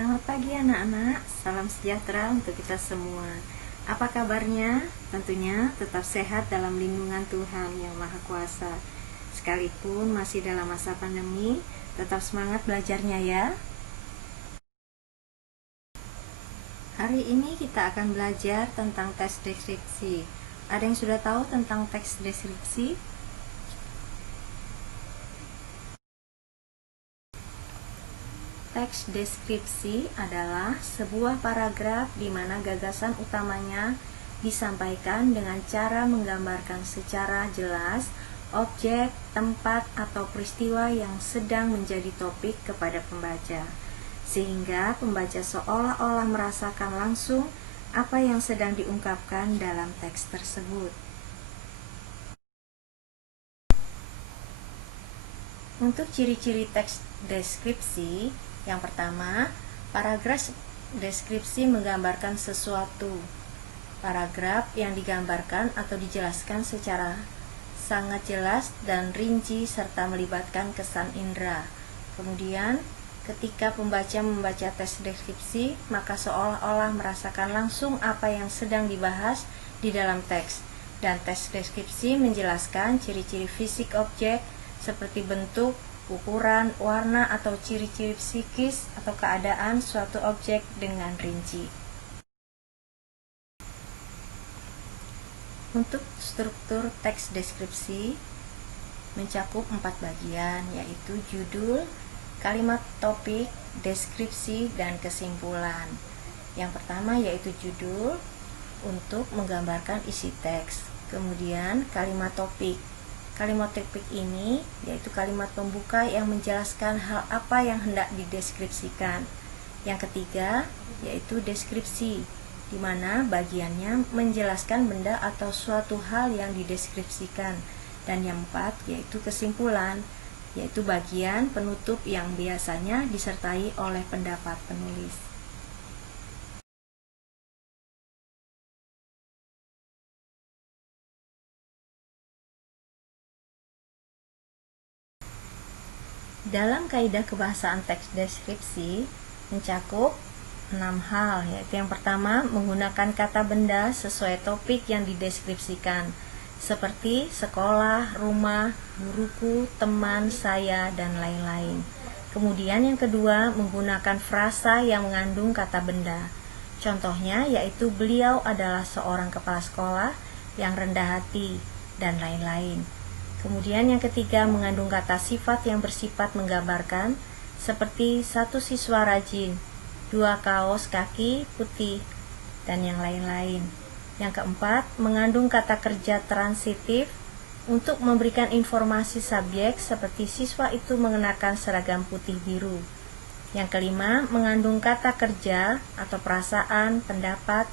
Selamat pagi anak-anak, salam sejahtera untuk kita semua. Apa kabarnya? Tentunya tetap sehat dalam lindungan Tuhan yang Maha Kuasa. Sekalipun masih dalam masa pandemi, tetap semangat belajarnya ya. Hari ini kita akan belajar tentang teks deskripsi. Ada yang sudah tahu tentang teks deskripsi? Teks deskripsi adalah sebuah paragraf di mana gagasan utamanya disampaikan dengan cara menggambarkan secara jelas objek, tempat, atau peristiwa yang sedang menjadi topik kepada pembaca, sehingga pembaca seolah-olah merasakan langsung apa yang sedang diungkapkan dalam teks tersebut. Untuk ciri-ciri teks deskripsi, yang pertama, paragraf deskripsi menggambarkan sesuatu. Paragraf yang digambarkan atau dijelaskan secara sangat jelas dan rinci serta melibatkan kesan indera. Kemudian, ketika pembaca membaca teks deskripsi, maka seolah-olah merasakan langsung apa yang sedang dibahas di dalam teks. Dan teks deskripsi menjelaskan ciri-ciri fisik objek seperti bentuk, ukuran, warna, atau ciri-ciri psikis atau keadaan suatu objek dengan rinci. Untuk struktur teks deskripsi mencakup 4 bagian, yaitu judul, kalimat topik, deskripsi, dan kesimpulan. Yang pertama yaitu judul untuk menggambarkan isi teks. Kemudian kalimat topik. Kalimat topik ini yaitu kalimat pembuka yang menjelaskan hal apa yang hendak dideskripsikan. Yang ketiga yaitu deskripsi, di mana bagiannya menjelaskan benda atau suatu hal yang dideskripsikan. Dan yang keempat yaitu kesimpulan, yaitu bagian penutup yang biasanya disertai oleh pendapat penulis. Dalam kaidah kebahasaan teks deskripsi mencakup 6 hal, yaitu yang pertama menggunakan kata benda sesuai topik yang dideskripsikan, seperti sekolah, rumah, guruku, teman, saya, dan lain-lain. Kemudian yang kedua menggunakan frasa yang mengandung kata benda. Contohnya yaitu beliau adalah seorang kepala sekolah yang rendah hati, dan lain-lain. Kemudian yang ketiga mengandung kata sifat yang bersifat menggambarkan, seperti satu siswa rajin, 2 kaos kaki putih, dan yang lain-lain. Yang keempat mengandung kata kerja transitif untuk memberikan informasi subjek, seperti siswa itu mengenakan seragam putih biru. Yang kelima mengandung kata kerja atau perasaan, pendapat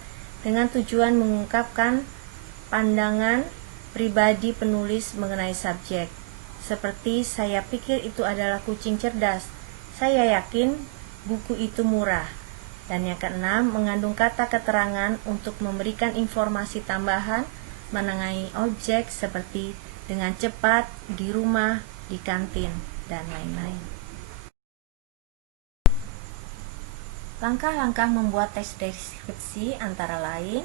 dengan tujuan mengungkapkan pandangan pribadi penulis mengenai subjek, seperti saya pikir itu adalah kucing cerdas, saya yakin buku itu murah. Dan yang keenam mengandung kata keterangan untuk memberikan informasi tambahan mengenai objek, seperti dengan cepat, di rumah, di kantin, dan lain-lain. Langkah-langkah membuat teks deskripsi antara lain: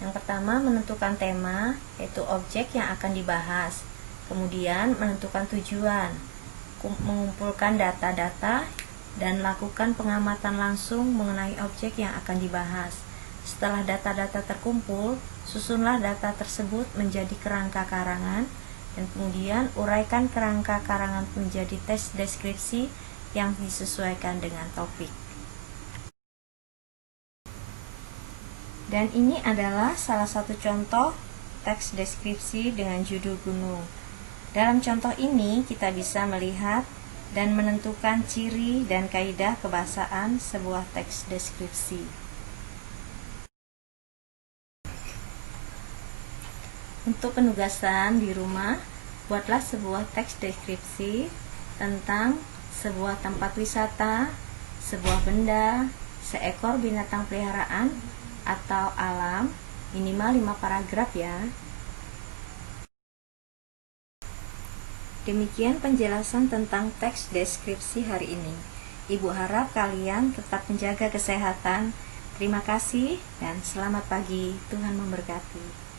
yang pertama menentukan tema, yaitu objek yang akan dibahas. Kemudian menentukan tujuan, mengumpulkan data-data dan lakukan pengamatan langsung mengenai objek yang akan dibahas. Setelah data-data terkumpul, susunlah data tersebut menjadi kerangka karangan, dan kemudian uraikan kerangka karangan menjadi teks deskripsi yang disesuaikan dengan topik. Dan ini adalah salah satu contoh teks deskripsi dengan judul gunung. Dalam contoh ini kita bisa melihat dan menentukan ciri dan kaidah kebahasaan sebuah teks deskripsi. Untuk penugasan di rumah, buatlah sebuah teks deskripsi tentang sebuah tempat wisata, sebuah benda, seekor binatang peliharaan, atau alam, minimal 5 paragraf ya. Demikian penjelasan tentang teks deskripsi hari ini. Ibu harap kalian tetap menjaga kesehatan. Terima kasih dan selamat pagi. Tuhan memberkati.